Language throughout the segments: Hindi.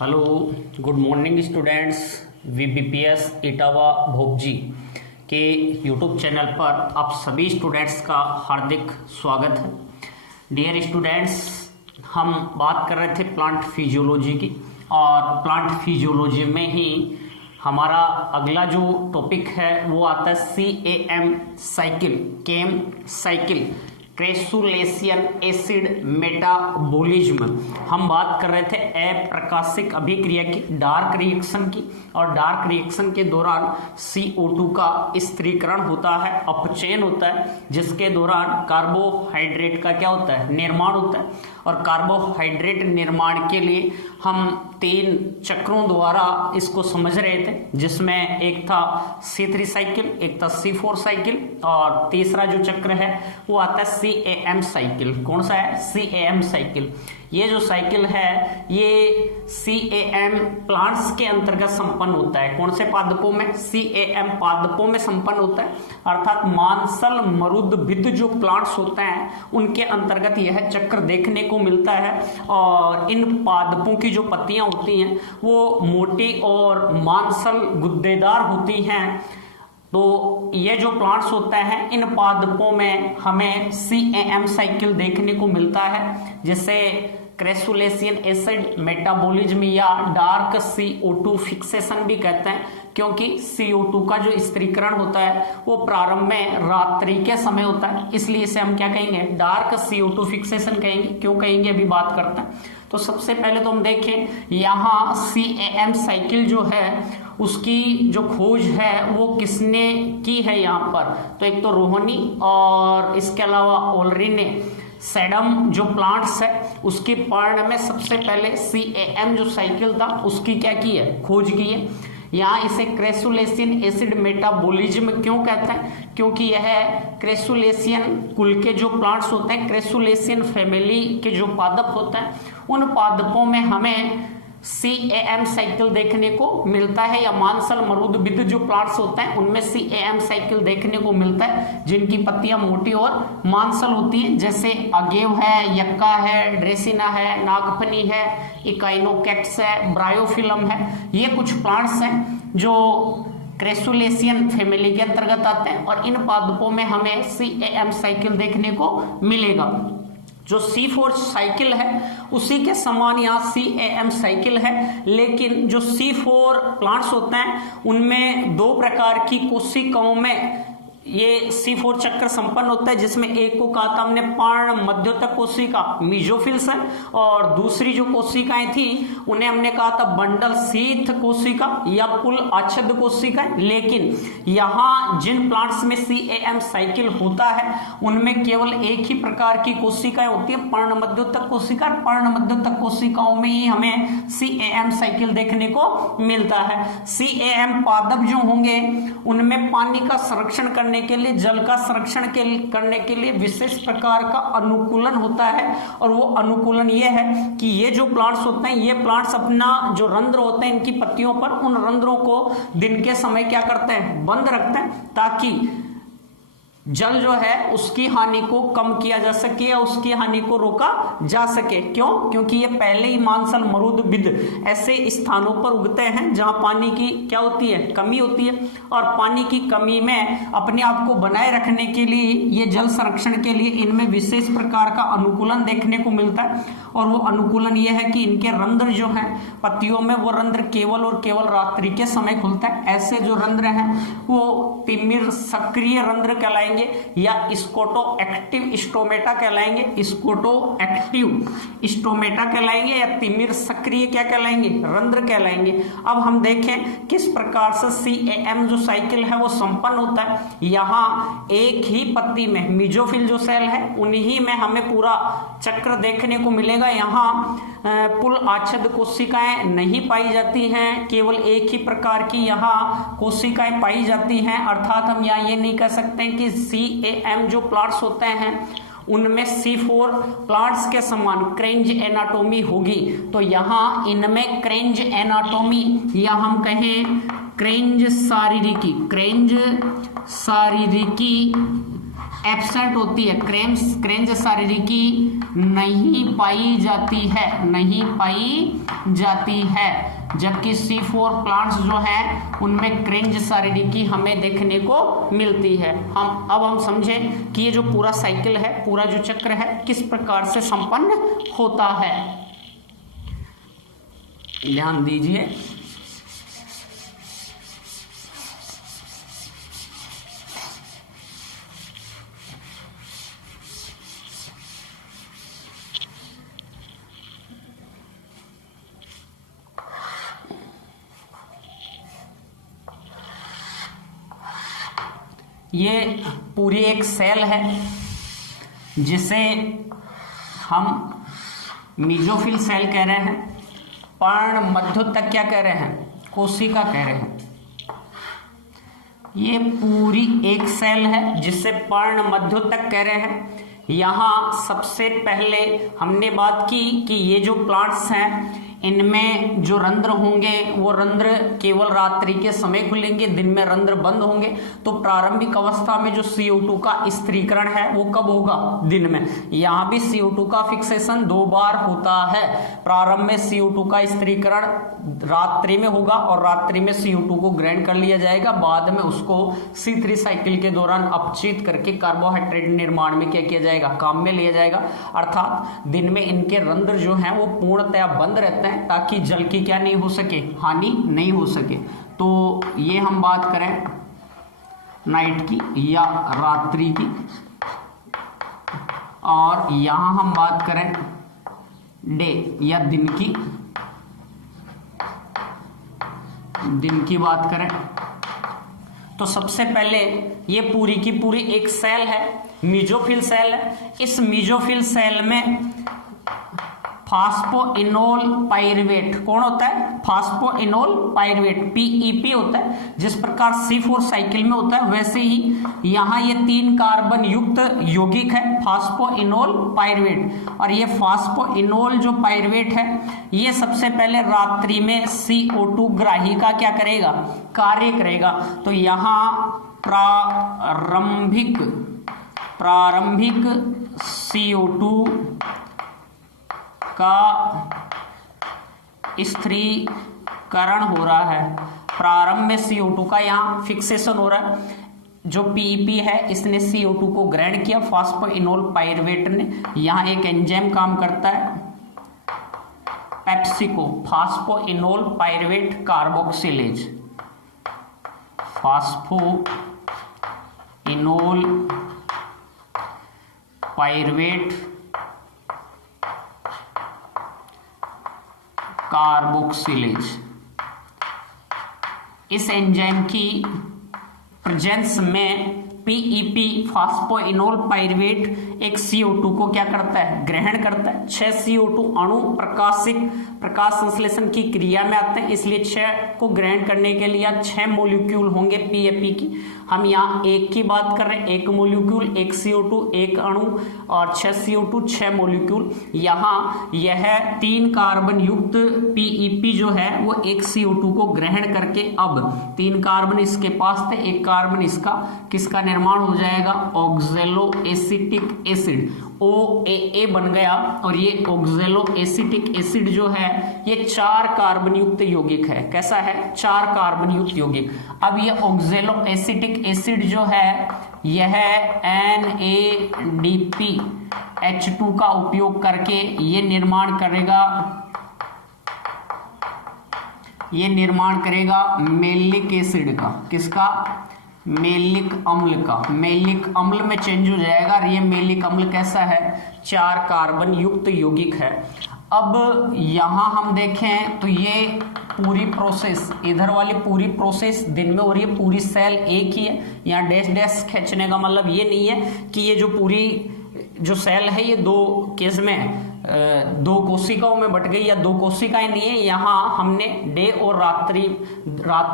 Hello, good morning students. VBPS Etawah भोपजी के यूट्यूब चैनल पर आप सभी स्टूडेंट्स का हार्दिक स्वागत है। डियर स्टूडेंट्स, हम बात कर रहे थे प्लांट फिजियोलॉजी की, और प्लांट फिजियोलॉजी में ही हमारा अगला जो टॉपिक है वो आता है CAM साइकिल, केम साइकिल, क्रेसुलेशियन एसिड मेटाबॉलिज्म। हम बात कर रहे थे अप्रकाशिक अभिक्रिया की, डार्क रिएक्शन की, और डार्क रिएक्शन के दौरान CO2 का स्थिरीकरण होता है, अपचयन होता है, जिसके दौरान कार्बोहाइड्रेट का क्या होता है, निर्माण होता है। और कार्बोहाइड्रेट निर्माण के लिए हम 3 चक्रों द्वारा इसको समझ रहे थे, जिसमें एक था C3 साइकिल, एक था C4 साइकिल, और तीसरा जो चक्र है वो आता है CAM साइकिल। कौन सा है? CAM cycle. ये जो साइकिल है ये CAM प्लांट्स के अंतर्गत संपन्न होता है। कौन से पादपों में? CAM पादपों में संपन्न होता है, अर्थात मांसल मरुदभिद जो प्लांट्स होते हैं उनके अंतर्गत यह चक्र देखने को मिलता है। और इन पादपों की जो पत्तियां होती हैं वो मोटी और मांसल गुद्देदार होती हैं। तो ये जो प्लांट्स होते हैं इन पादपों में हमें CAM साइकिल देखने को मिलता है, जिसे क्रेसुलेशियन एसिड मेटाबॉलिज्म या डार्क CO2 फिक्सेशन भी कहते हैं, क्योंकि CO2 का जो स्थिरीकरण होता है वो प्रारंभ में रात्रि के समय होता है, इसलिए इसे हम क्या कहेंगे? डार्क CO2 फिक्सेशन कहेंगे। क्यों कहेंगे अभी बात करते हैं। तो सबसे पहले तो हम देखें यहाँ CAM साइकिल जो है उसकी जो खोज है वो किसने की है यहाँ पर? तो एक तो रोहनी और इसके अलावा ओलरी ने सैडम जो प्लांट्स है उसके पर्ण में सबसे पहले CAM जो साइकिल था उसकी क्या की है? खोज की है। यहाँ इसे क्रेसुलेशियन एसिड मेटाबॉलिज्म क्यों कहते हैं? क्योंकि यह क्रेसुलेशियन कुल के जो प्लांट्स होते हैं, क्रेसुलेशियन फैमिली के जो पादप होते हैं उन पादपों में हमें CAM साइकिल देखने को मिलता है, या मांसल मरुदभिद जो प्लांट्स होते हैं उनमें CAM साइकिल देखने को मिलता है, जिनकी पत्तियां मोटी और मांसल होती हैं, जैसे अगेव है, यक्का है, ड्रेसिना है, नागफनी है, इकाइनोकैक्स है, ब्रायोफिलम है। ये कुछ प्लांट्स हैं जो क्रेसुलेशियन फैमिली के अंतर्गत आते हैं, और इन पादपों में हमें CAM साइकिल देखने को मिलेगा। जो C4 साइकिल है उसी के समान यहाँ CAM साइकिल है, लेकिन जो C4 प्लांट्स होते हैं उनमें 2 प्रकार की कोशिकाओं में ये C4 चक्र संपन्न होता है, जिसमें एक को कहा था हमने पर्ण मध्योतक कोशिका, मीजोफिल्स है, और दूसरी जो कोशिकाएं थी उन्हें हमने कहा था बंडल शीथ कोशिका या पुल आच्छादित कोशिका। लेकिन यहाँ जिन प्लांट्स में CAM साइकिल होता है उनमें केवल एक ही प्रकार की कोशिकाएं होती है, पर्ण मध्योतक कोशिका। पर्ण मध्योतक कोशिकाओं में ही हमें CAM साइकिल देखने को मिलता है। CAM पादप जो होंगे उनमें पानी का संरक्षण करने के लिए, जल का संरक्षण करने के लिए विशेष प्रकार का अनुकूलन होता है, और वो अनुकूलन ये है कि ये जो प्लांट्स होते हैं ये प्लांट्स अपना जो रंध्र होते हैं इनकी पत्तियों पर, उन रंध्रों को दिन के समय क्या करते हैं? बंद रखते हैं, ताकि जल जो है उसकी हानि को कम किया जा सके या उसकी हानि को रोका जा सके। क्यों? क्योंकि ये पहले ही मांसल मरुदभिद ऐसे स्थानों पर उगते हैं जहां पानी की क्या होती है? कमी होती है, और पानी की कमी में अपने आप को बनाए रखने के लिए, ये जल संरक्षण के लिए इनमें विशेष प्रकार का अनुकूलन देखने को मिलता है। और वो अनुकूलन ये है कि इनके रंध्र जो हैं पत्तियों में, वो रंध्र केवल और केवल रात्रि के समय खुलता है। ऐसे जो रंध्र हैं वो तिमिर सक्रिय रंध्र कहलाएंगे, या स्कोटो एक्टिव स्टोमेटा कहलाएंगे, स्कोटो एक्टिव स्टोमेटा कहलाएंगे, या तिमिर सक्रिय क्या कहलाएंगे? रंध्र कहलाएंगे। अब हम देखें किस प्रकार से CAM जो साइकिल है वो संपन्न होता है। यहाँ एक ही पत्ती में मीजोफिल जो सेल है उन्हीं में हमें पूरा चक्र देखने को मिलेगा। यहाँ पुल आच्छादित कोशिकाएं नहीं पाई जाती हैं, केवल एक ही प्रकार की यहाँ कोशिकाएं पाई जाती हैं। अर्थात हम यहाँ ये नहीं कह सकते हैं कि CAM जो प्लांट्स होते हैं उनमें C4 प्लांट्स के समान क्रेंज एनाटोमी होगी। तो यहाँ इनमें क्रेंज एनाटोमी, या हम कहें क्रेंज शारीरिकी एब्सेंट होती है, क्रेंज शारीरिकी नहीं पाई जाती है, नहीं पाई जाती है, जबकि C4 प्लांट्स जो हैं उनमें क्रेंज शारीरिकी हमें देखने को मिलती है। हम समझें कि ये जो पूरा साइकिल है, पूरा जो चक्र है, किस प्रकार से संपन्न होता है। ध्यान दीजिए, ये पूरी एक सेल है जिसे हम मीजोफिल सेल कह रहे हैं, पर्ण मध्योतक क्या कह रहे हैं, कोशिका कह रहे हैं। ये पूरी एक सेल है जिसे पर्ण मध्योतक कह रहे हैं। यहाँ सबसे पहले हमने बात की कि ये जो प्लांट्स हैं इनमें जो रंध्र होंगे वो रंध्र केवल रात्रि के समय खुलेंगे, दिन में रंध्र बंद होंगे। तो प्रारंभिक अवस्था में जो CO2 का स्थिरीकरण है वो कब होगा, दिन में। यहाँ भी CO2 का फिक्सेशन 2 बार होता है। प्रारंभ में CO2 का स्थिरीकरण रात्रि में होगा और रात्रि में CO2 को ग्रहण कर लिया जाएगा, बाद में उसको C3 साइकिल के दौरान अपचित करके कार्बोहाइड्रेट निर्माण में क्या किया जाएगा, काम में लिया जाएगा। अर्थात दिन में इनके रंध्र जो हैं वो पूर्णतया बंद रहते हैं ताकि जल की क्या नहीं हो सके, हानि नहीं हो सके। तो ये हम बात करें नाइट की या रात्रि की, और यहां हम बात करें डे या दिन की बात करें। तो सबसे पहले ये पूरी की पूरी एक सेल है, मीजोफिल सेल है। इस मीजोफिल सेल में फास्फोइनोल पाइरुवेट कौन होता है, फास्फोइनोल पाइरुवेट PEP होता है। जिस प्रकार C4 साइकिल में होता है वैसे ही यहाँ ये 3 कार्बन युक्त यौगिक है फास्फोइनोल पाइरुवेट। और ये फास्फोइनोल जो पाइरुवेट है ये सबसे पहले रात्रि में CO2 ग्राही का क्या करेगा, कार्य करेगा। तो यहाँ प्रारंभिक CO2 का स्थिरीकरण हो रहा है। प्रारंभ में CO2 का यहाँ फिक्सेशन हो रहा है। जो PEP है इसने CO2 को ग्रहण किया, फास्फोइनोल पाइरुवेट ने। यहाँ एक एंजाइम काम करता है पेप्सिको, phosphoenol pyruvate carboxylase, phosphoenol pyruvate carboxylase. इस एंजाइम की प्रेजेंस में PEP फास्फोइनोल पाइरुवेट एक CO2 को क्या करता है, ग्रहण करता है। 6 CO2 अणु प्रकाश संश्लेषण की क्रिया में आते हैं, इसलिए 6 को ग्रहण करने के लिए 6 मोलिक्यूल होंगे PEP की। हम यहाँ एक की बात कर रहे हैं, 1 मोलिक्यूल, 1 CO2, 1 अणु और 6 CO2, 6 मोलिक्यूल। यहाँ यह 3 कार्बन युक्त PEP जो है वो 1 CO2 को ग्रहण करके अब 3 कार्बन इसके पास थे, 1 कार्बन इसका, किसका निर्माण हो जाएगा, ऑक्जेलो एसिटिक एसिड, OAA बन गया। और ये ऑक्जेलो एसिटिक एसिड जो है ये 4 कार्बन युक्त यौगिक है। कैसा है, 4 कार्बन युक्त यौगिक। अब ये ऑक्जेलो एसिटिक एसिड जो है यह NADPH2 का उपयोग करके ये निर्माण करेगा मेलिक एसिड का, किसका, मेलिक अम्ल का। मेलिक अम्ल में चेंज हो जाएगा और ये मेलिक अम्ल कैसा है, 4 कार्बन युक्त यौगिक है। अब यहां हम देखें तो ये पूरी प्रोसेस, इधर वाली पूरी प्रोसेस दिन में हो रही है, पूरी सेल एक ही है। यहाँ डैश डैश खींचने का मतलब ये नहीं है कि ये जो पूरी जो सेल है ये 2 केस में 2 कोशिकाओं में बट गई या 2 कोशिकाएं नहीं है। यहाँ हमने डे और रात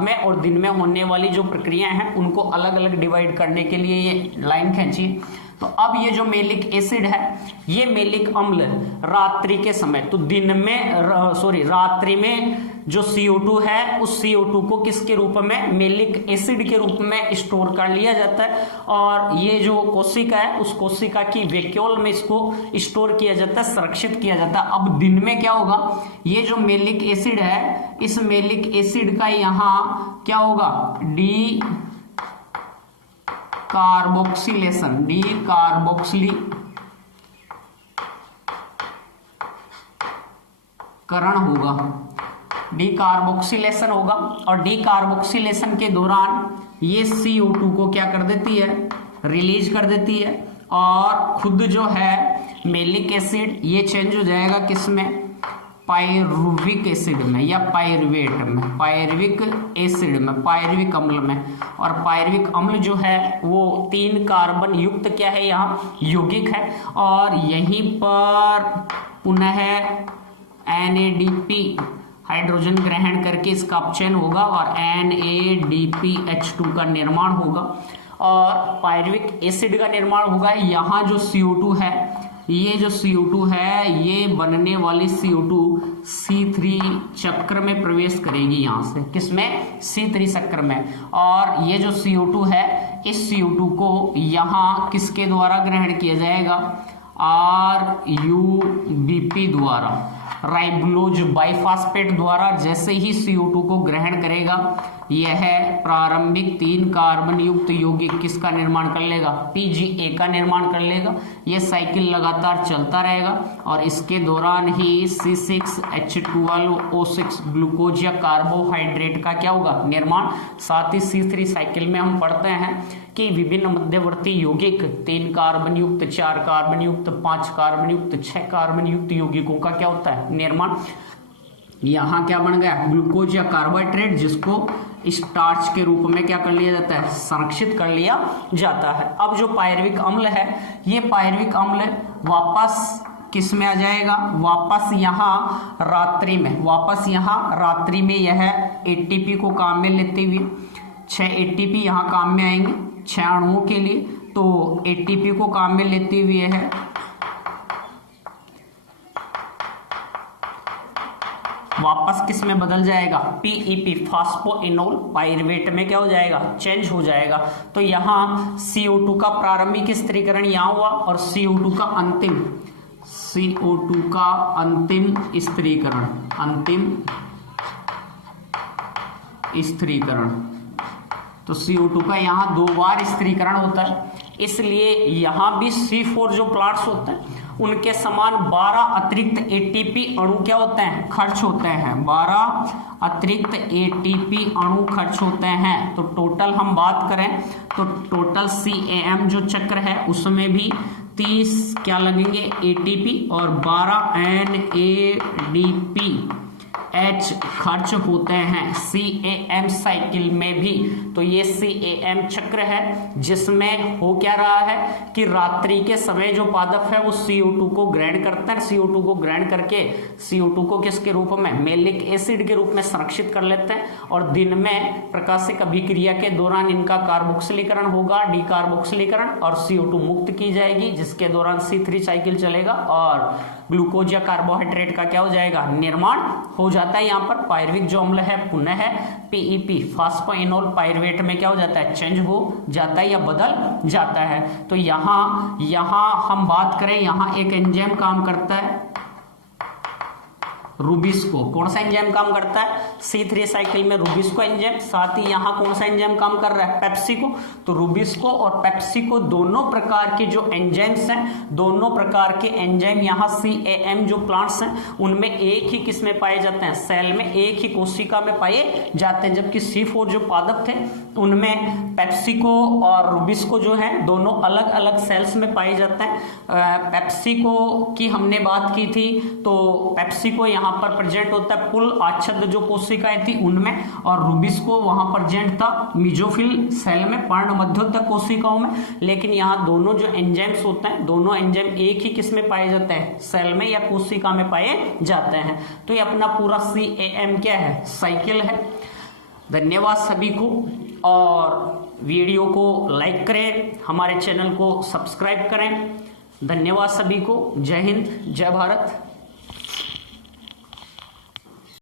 में और दिन में होने वाली जो प्रक्रियाएं हैं उनको अलग अलग डिवाइड करने के लिए ये लाइन खींची। तो अब ये जो मेलिक एसिड है ये मेलिक अम्ल रात्रि के समय, तो रात्रि में जो CO2 है उस CO2 को किसके रूप में, मेलिक एसिड के रूप में स्टोर कर लिया जाता है और ये जो कोशिका है उस कोशिका की वैक्यूल में इसको स्टोर किया जाता है, संरक्षित किया जाता है। अब दिन में क्या होगा, ये जो मेलिक एसिड है इस मेलिक एसिड का यहाँ क्या होगा, डी कार्बोक्सिलेशन करण होगा, डीकार्बोक्सिलेशन होगा और डीकार्बोक्सिलेशन के दौरान ये CO2 को क्या कर देती है, रिलीज कर देती है और खुद जो है मेलिक एसिड ये चेंज हो जाएगा किसमें, पायरुविक एसिड में या पायरुवेट में, पायरुविक एसिड में, पायरुविक अम्ल में। और पायरुविक अम्ल जो है वो 3 कार्बन युक्त क्या है, यहाँ यौगिक है और यहीं पर पुनः NADP हाइड्रोजन ग्रहण करके इसका अपचयन होगा और NADPH2 का निर्माण होगा और पायरुविक एसिड का निर्माण होगा। यहाँ जो CO2 है, ये जो CO2 है ये बनने वाली CO2 C3 चक्र में प्रवेश करेगी, यहाँ से किसमें, C3 चक्र में। और ये जो CO2 है इस CO2 को यहाँ किसके द्वारा ग्रहण किया जाएगा, RUBP द्वारा, राइबोलोज बाइफास्फेट द्वारा। जैसे ही CO2 को ग्रहण करेगा यह प्रारंभिक 3 कार्बन युक्त यौगिक किसका निर्माण कर लेगा, PGA का निर्माण कर लेगा। यह साइकिल लगातार चलता रहेगा और इसके दौरान ही C6H12O6 ग्लूकोज या कार्बोहाइड्रेट का क्या होगा, निर्माण। साथ ही C3 साइकिल में हम पढ़ते हैं कि विभिन्न मध्यवर्ती यौगिक 3 कार्बन युक्त, 4 कार्बन युक्त, 5 कार्बन युक्त, 6 कार्बन युक्त यौगिकों का क्या होता है, निर्माण। यहाँ क्या बन गया, ग्लूकोज या कार्बोहाइड्रेट, जिसको स्टार्च के रूप में क्या कर लिया जाता है, संरक्षित कर लिया जाता है। अब जो पायरुविक अम्ल है, ये पायरुविक अम्ल वापस किस में आ जाएगा, वापस यहाँ रात्रि में, वापस यहाँ रात्रि में यह ATP को काम में लेते हुए 6 ATP यहाँ काम में आएंगे 6 अणुओं के लिए। तो ATP को काम में लेते हुए है वापस किस में बदल जाएगा, PEP फास्फोइनोल पायरुवेट में क्या हो जाएगा, चेंज हो जाएगा। तो यहाँ CO2 का प्रारंभिक स्थिरीकरण यहाँ हुआ और CO2 का अंतिम स्थिरीकरण, तो CO2 का यहाँ 2 बार स्थिरीकरण होता है। इसलिए यहाँ भी C4 जो प्लांट्स होते हैं उनके समान 12 अतिरिक्त ATP अणु क्या होते हैं, खर्च होते हैं। 12 अतिरिक्त ATP अणु खर्च होते हैं। तो टोटल हम बात करें तो टोटल CAM जो चक्र है उसमें भी 30 क्या लगेंगे ATP और 12 NADPH खर्च होते हैं CAM साइकिल में भी। तो ये CAM चक्र है जिसमें हो क्या रहा है कि रात्रि के समय जो पादप है वो CO2 को ग्रहण करता है, CO2 को ग्रहण करके CO2 को किसके रूप में, मेलिक एसिड के रूप में संरक्षित कर लेते हैं और दिन में प्रकाशिक अभिक्रिया के दौरान इनका कार्बोक्सिलीकरण होगा, डीकार्बोक्सिलीकरण, और CO2 मुक्त की जाएगी जिसके दौरान C3 साइकिल चलेगा और ग्लूकोज या कार्बोहाइड्रेट का क्या हो जाएगा, निर्माण हो जाता है। यहाँ पर पायरुविक जो अम्ल है पुनः PEP फास्फोइनोल पायरुवेट में क्या हो जाता है, चेंज हो जाता है या बदल जाता है। तो यहाँ हम बात करें, यहाँ एक एंजाइम काम करता है रूबिस्को। कौन सा एंजाइम काम करता है, C3 साइकिल में रूबिस्को एंजाइम। साथ ही यहाँ कौन सा एंजाइम काम कर रहा है, पेप्सिको। तो रूबिस्को और पेप्सिको दोनों प्रकार के जो एंजाइम्स हैं, दोनों प्रकार के एंजाइम यहाँ CAM जो प्लांट्स हैं उनमें एक ही किस में पाए जाते हैं, सेल में, एक ही कोशिका में पाए जाते हैं। जबकि C4 जो पादप थे उनमें पेप्सिको और रूबिस्को जो है दोनों अलग अलग सेल्स में पाए जाते हैं। पेप्सिको की हमने बात की थी तो पेप्सिको यहाँ पर प्रेजेंट होता है पुल आच्छादित जो कोशिकाएं थी उनमें, और रूबिस्को वहां प्रेजेंट था मिजोफिल सेल में, पर्ण मध्योतक कोशिकाओं में। लेकिन यहाँ दोनों जो एंजाइम्स होते हैं दोनों एंजाइम एक ही किस में पाए जाते हैं, सेल में या कोशिका में पाए जाते हैं। तो ये अपना पूरा CAM क्या है, साइकिल है। धन्यवाद सभी को, और वीडियो को लाइक करें, हमारे चैनल को सब्सक्राइब करें। धन्यवाद सभी को। जय हिंद, जय भारत।